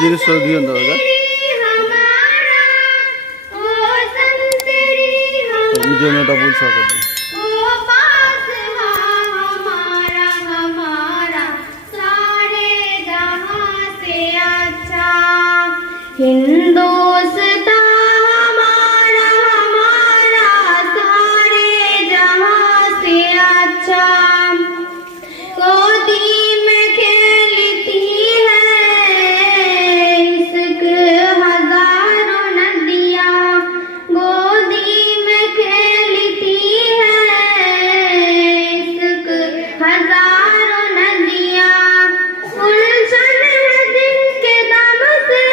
जिनिस दियन दादा मुझे मैं डबल सा कर दूं हिंदुस्तान हमारा हमारा सारे जहां से अच्छा गोदी में खेलती है इश्क हजारों नदियां गोदी में खेलती है इश्क हजारों नदियां गुलशन है जिनके दम से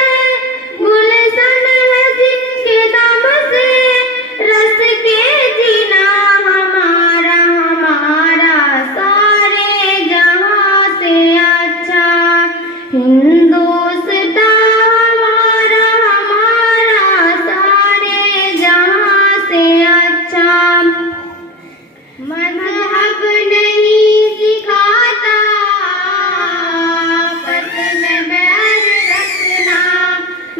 गुलशन है जिनके दम से रस के जीना हमारा हमारा सारे जहां से अच्छा हिंदुस्तान हमारा हमारा सारे जहां से अच्छा मजहब नहीं सिखाता आपस में बैर रखना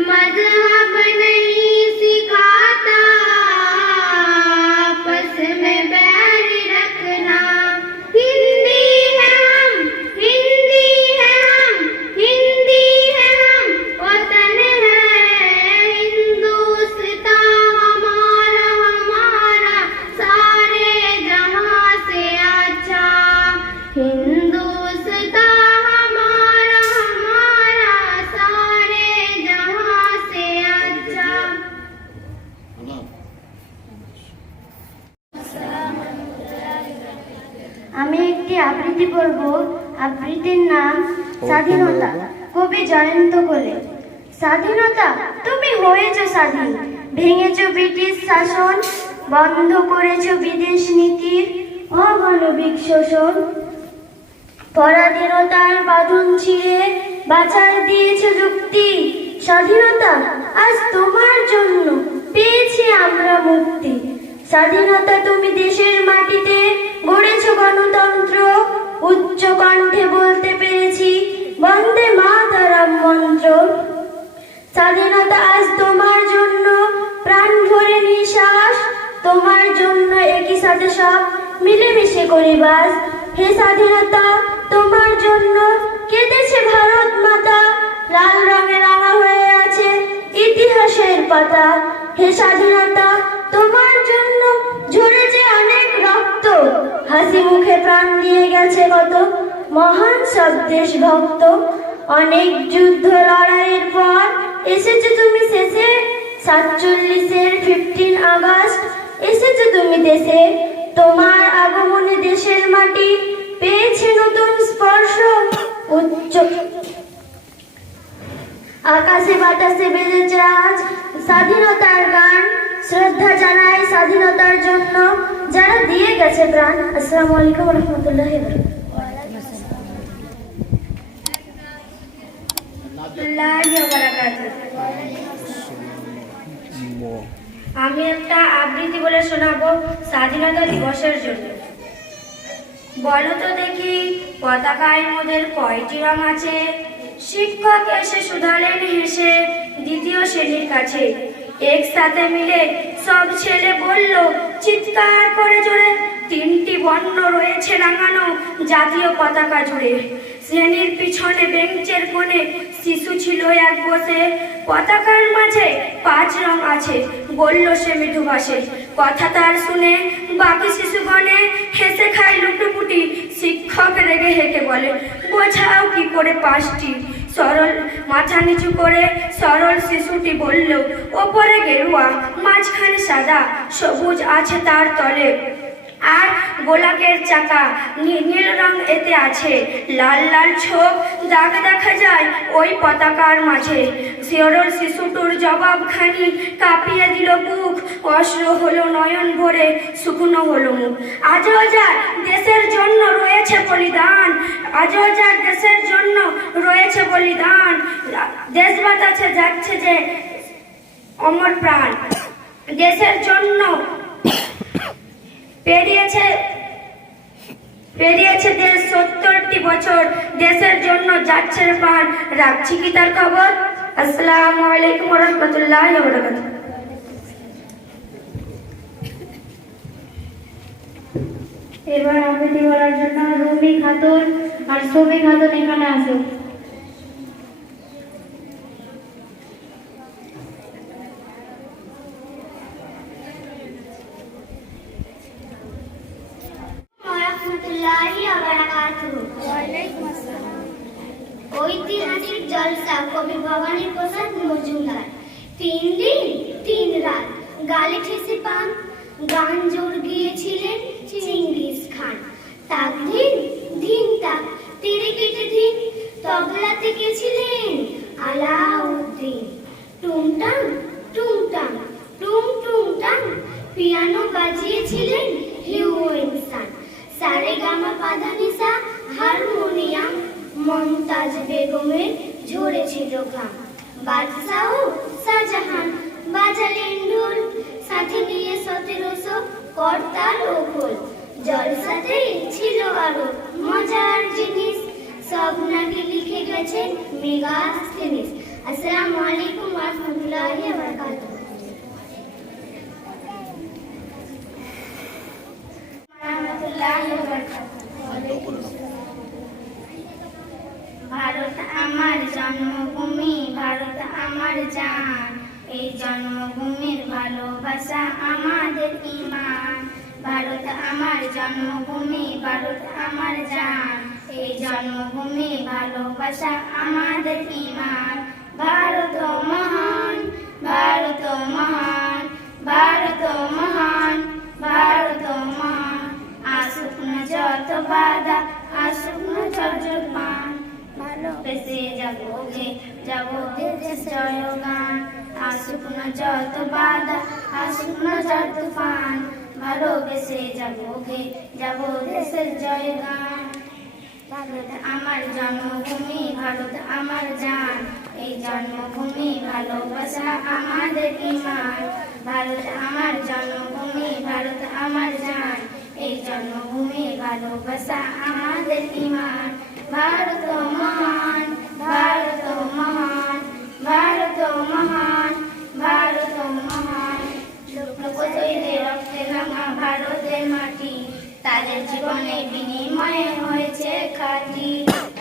मजहब नहीं सिखाता आपस में बैर रखना हिंदी है हम हिंदी है हम हिंदी है हम वतन है हिंदुस्तान हमारा हमारा सारे जहां से अच्छा हिंदुस्तान हमारा हमारा सारे जहां से अच्छा আমি একটি আবৃত্তি পড়ব আবৃত্তির নাম স্বাধীনতা কবি জয়ন্ত কোলে স্বাধীনতা তুমি হয়েছো স্বাধীন ভেঙেছো ব্রিটিশ শাসন বন্ধ করেছো বিদেশ নীতির অমানবিক শোষণ পরাধীনতার বাঁধন ছিঁড়ে বাঁচার দিয়েছো যুক্তি স্বাধীনতা আজ তোমার জন্য পেয়েছি আমরা মুক্তি স্বাধীনতা তুমি দেশের মাটিতে গড়েছো গণতন্ত্র উচ্চ কণ্ঠে বলতে পেরেছি বন্দে মাতরম মন্ত্র স্বাধীনতা আজ তোমার জন্য প্রাণ ভরে নিঃশ্বাস তোমার জন্য একই সাথে সব মিলেমিশে করি বাস হে স্বাধীনতা তোমার জন্য কেঁদেছে ভারত মাতা লাল রঙে রাঙা হয়ে আছে ইতিহাসের পাতা হে স্বাধীনতা তোমার জন্য ঝরেছে অনেক রক্ত হাসি মুখে প্রাণ দিয়ে গেছে কত মহান সব দেশভক্ত অনেক যুদ্ধ লড়াইয়ের পর এসেছো তুমি শেষে 47-এর 15 আগস্ট এসেছো তুমি দেশে তোমার আগমনে দেশের মাটি পেয়েছে নতুন স্পর্শ উচ্চ আকাশে বাতাসে বেজেছে আজ স্বাধীনতার গান শ্রদ্ধা জানাই স্বাধীনতার জন্য যারা দিয়ে গেছে প্রাণ আসসালামু আলাইকুম ওয়া রাহমাতুল্লাহি ওয়া বারাকাতুহু আমি একটা আবৃত্তি বলে শোনাবো স্বাধীনতা দিবসের জন্য বলো তো দেখি পতাকায় মোদের কয়টি রং আছে শিক্ষক এসে শুধালেন হেসে দ্বিতীয় শ্রেণীর কাছে একসাথে মিলে সব ছেলে বলল চিৎকার করে জোরে 3টি বর্ণ রয়েছে রাঙানো জাতীয় পতাকা জুড়ে শ্রেণীর পিছনে বেঞ্চের কোণে শিশু ছিল এক বসে পতাকার মাঝে 5 রং আছে বলল সে মৃদু ভাষে কথা তার শুনে বাকি শিশুগণে হেসে খায় লুটোপুটি শিক্ষক রেগে হেঁকে বলে বোঝাও কি করে 5টি সরল মাথা নিচু করে সরল শিশুটি বলল ওপরে গেরুয়া মাঝখানে সাদা সবুজ আছে তার তলে আর গোলাকের চাকা নীল রং এতে আছে লাল লাল ছোপ দাগ দেখা যায় ওই পতাকার মাঝে সরল শিশুটির জবাবখানি কাঁপিয়ে দিল বুক অশ্রু হলো নয়ন ভরে শুকনো হলো মুখ আজও যার দেশের জন্য রয়েছে বলিদান আজও যার দেশের জন্য রয়েছে বলিদান দেশ বাঁচাতে যাচ্ছে যে অমর প্রাণ দেশের জন্য পেরিয়েছে দেশ 70টি বছর দেশের জন্য জন্য যাচ্ছে রে প্রাণ, রাখছি কি তার খবর? আসসালামু আলাইকুম ওয়া রাহমাতুল্লাহি ওয়া বারাকাতুহু। এবার আবৃত্তি করার জন্য রুমি খাতুন আর সুমি খাতুন এখানে আছে। ঐতিহাসিক জলসা কবি ভবানী প্রসাদ মজুমদার। 3 দিন 3 রাত গালে ঠেসে পান, গান জোর গিয়েছিলেন চিঙ্গিস খান। তাক দিন দিন তাক তেরে কেটে দিন, তবলাতে গেছিলেন আলাউদ্দিন। টুংটাং টুংটাং টুং টুংটাং পিয়ানো বাজিয়েছিলেন হিউইনসান। সারেগামা পাধানিসা হারমোনিয়াম মমতাজ বেগমের ঝরেছিল গান। বাদশাহ শাহজাহান বাজালেন ঢোল, সাথে নিয়ে 1700 করতাল ও খোল। জলসাতে ছিল আরো মজার জিনিস, সব নাকি লিখে গেছেন মেগাস্থেনিস। আসসালামু আলাইকুম ওয়া রাহমাতুল্লাহি ওয়া বারাকাতুহু। ভারত আমার জন্মভূমি, ভারত আমার জান, এই জন্মভূমির ভালোবাসা আমাদের ঈমান। ভারত আমার জন্মভূমি, ভারত আমার জান, এই জন্মভূমি ভালোবাসা আমাদের ঈমান। ভারত মহান, ভারত মহান, ভারত মহান, ভারত মহান। আসুক না যত বাধা, আসুক না যত মান, ভালোবেসে যাবো গে যাবো দেশের জয়গান। আসুক না যত বাধা, আসুক না যত ফান, ভালোবেসে যাবো গে যাবো দেশের জয়গান। ভারত আমার জন্মভূমি, ভারত আমার জান, এই জন্মভূমি ভালোবাসা আমাদের ঈমান। ভারত আমার জন্মভূমি, ভারত আমার জান, এই জন্মভূমি ভালোবাসা আমাদের ঈমান। ভারত মহান, ভারত মহান, ভারত মহান, ভারত মহান। লোকশহীদের রক্তে রাঙা ভারতের মাটি, তাদের জীবনে বিনিময়ে হয়েছে খাঁটি।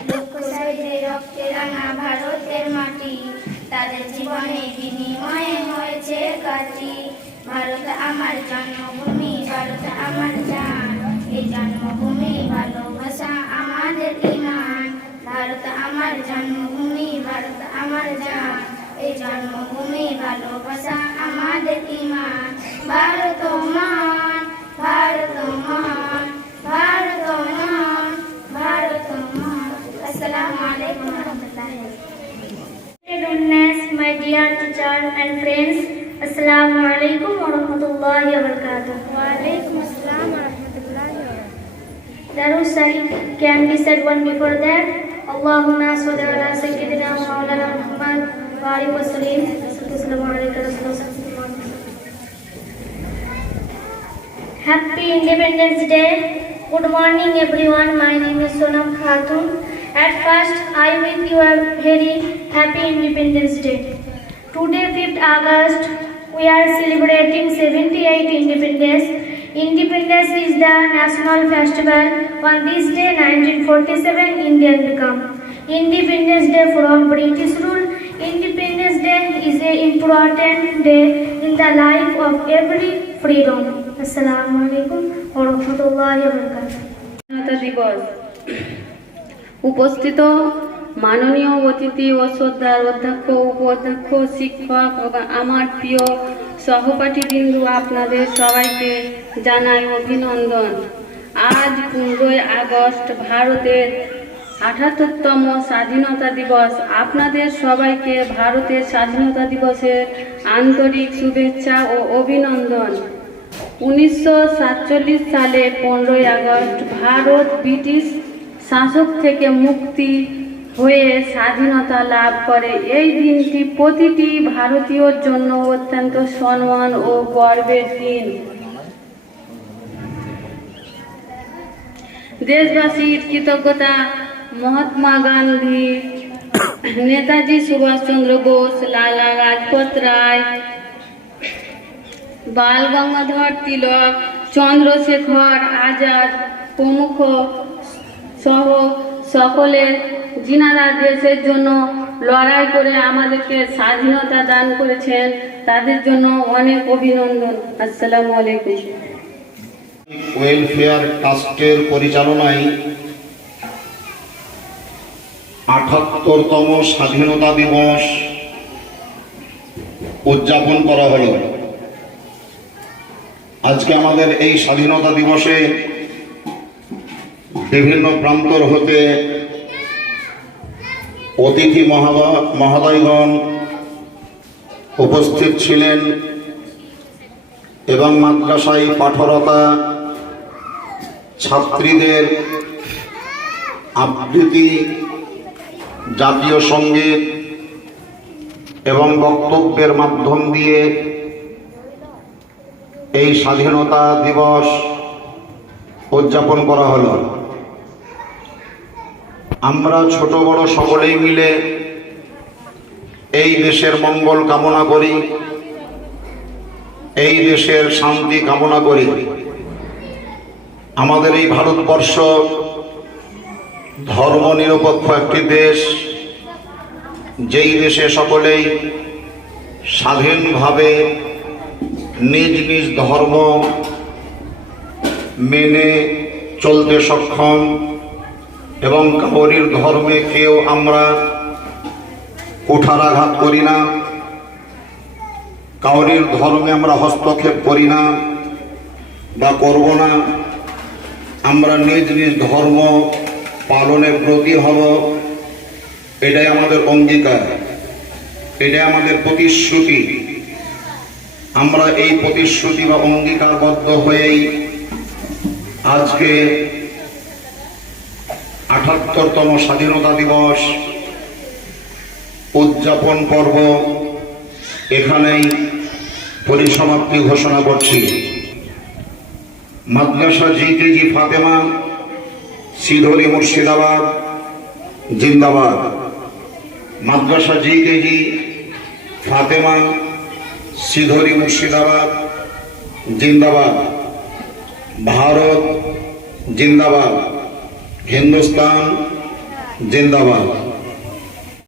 লোকশহীদের রক্তে রাঙা ভারতের মাটি, তাদের জীবনে বিনিময়ে হয়েছে খাঁটি। ভারত আমার জন্মভূমি, ভারত আমার জান, এই জন্মভূমি ভালোবাসা আমাদের ঈমান। ভারত আমার জন্মভূমি, ভারত আমার জান, এই জন্মভূমি ভালোবাসা আমাদের ঈমান। ভারত মহান, ভারত মহান, ভারত মহান, ভারত মহান। আসসালামু আলাইকুম ওয়া রাহমাতুল্লাহি। My dear teacher and friends, Assalamu alaikum wa rahmatullahi wa barakatuh. Wa alaikum assalam wa rahmatullahi wa barakatuh. Darus Sharif can be said one before that. Allahumma salli ala sayyidina Maulana Muhammad wa alihi wa sallim. Assalamu alaikum Rasulullah. Happy Independence Day. Good morning everyone. My name is Sonam Khatun. At first, I wish you a very happy Independence Day. Today, 5th August, we are celebrating 78th Independence. Independence is the national festival. On this day, 1947, India became Independence Day from British rule. Independence Day is an important day in the life of every freedom. Assalamu alaikum wa rahmatullahi wa barakatuh. স্বাধীনতা দিবস উপস্থিত মাননীয় অতিথি ও শ্রদ্ধার অধ্যক্ষ, উপাধ্যক্ষ, শিক্ষক এবং আমার প্রিয় সহপাঠীবৃন্দ, আপনাদের সবাইকে জানাই অভিনন্দন। আজ 15ই আগস্ট ভারতের ৭৮তম স্বাধীনতা দিবস। আপনাদের সবাইকে ভারতের স্বাধীনতা দিবসের আন্তরিক শুভেচ্ছা ও অভিনন্দন। 1947 সালে 15ই আগস্ট ভারত ব্রিটিশ শাসক থেকে মুক্তি হয়ে স্বাধীনতা লাভ করে। এই দিনটি প্রতিটি ভারতীয়র জন্য অত্যন্ত সম্মান ও গর্বের দিন। দেশবাসীর কৃতজ্ঞতা মহাত্মা গান্ধী, নেতাজি সুভাষচন্দ্র বোস, লালা লাজপত রায়, বাল গঙ্গাধর তিলক, চন্দ্রশেখর আজাদ প্রমুখ সহ সকলের যিনারা দেশের জন্য লড়াই করে আমাদেরকে স্বাধীনতা দান করেছেন, তাদের জন্য অনেক অভিনন্দন। আসসালামু আলাইকুম। ওয়েলফেয়ার ট্রাস্টের পরিচালনায় ৭৮তম স্বাধীনতা দিবস উদযাপন করা হলো। আজকে আমাদের এই স্বাধীনতা দিবসে বিভিন্ন প্রান্তর হতে অতিথি মহোদয়গণ উপস্থিত ছিলেন এবং মাদ্রাসায় পাঠরতা ছাত্রীদের আবৃত্তি, জাতীয় সঙ্গীত এবং বক্তব্যের মাধ্যম দিয়ে এই স্বাধীনতা দিবস উদযাপন করা হলো। আমরা ছোট বড় সকলেই মিলে এই দেশের মঙ্গল কামনা করি, এই দেশের শান্তি কামনা করি। আমাদের এই ভারতবর্ষ ধর্মনিরপেক্ষ একটি দেশ, যেই দেশে সকলেই স্বাধীনভাবে নিজ নিজ ধর্ম মেনে চলতে সক্ষম এবং কাউরির ধর্মে কেউ আমরা কুঠারাঘাত করি না, কাউরির ধর্মে আমরা হস্তক্ষেপ করি না বা করব না। আমরা নিজ নিজ ধর্ম পালনে ব্রতী হব, এটাই আমাদের অঙ্গীকার, এটাই আমাদের প্রতিশ্রুতি। আমরা এই প্রতিশ্রুতি বা অঙ্গীকারবদ্ধ হয়েই আজকে ৭৮তম স্বাধীনতা দিবস উদযাপন পর্ব এখানেই পরিসমাপ্তি ঘোষণা করছি। মাদ্রাসা জিকেজি ফাতেমা, সিধরি মুর্শিদাবাদ জিন্দাবাদ। মাদ্রাসা জিকেজি ফাতেমা, সিধরি মুর্শিদাবাদ জিন্দাবাদ। ভারত জিন্দাবাদ, হিন্দুস্তান জিন্দাবাদ।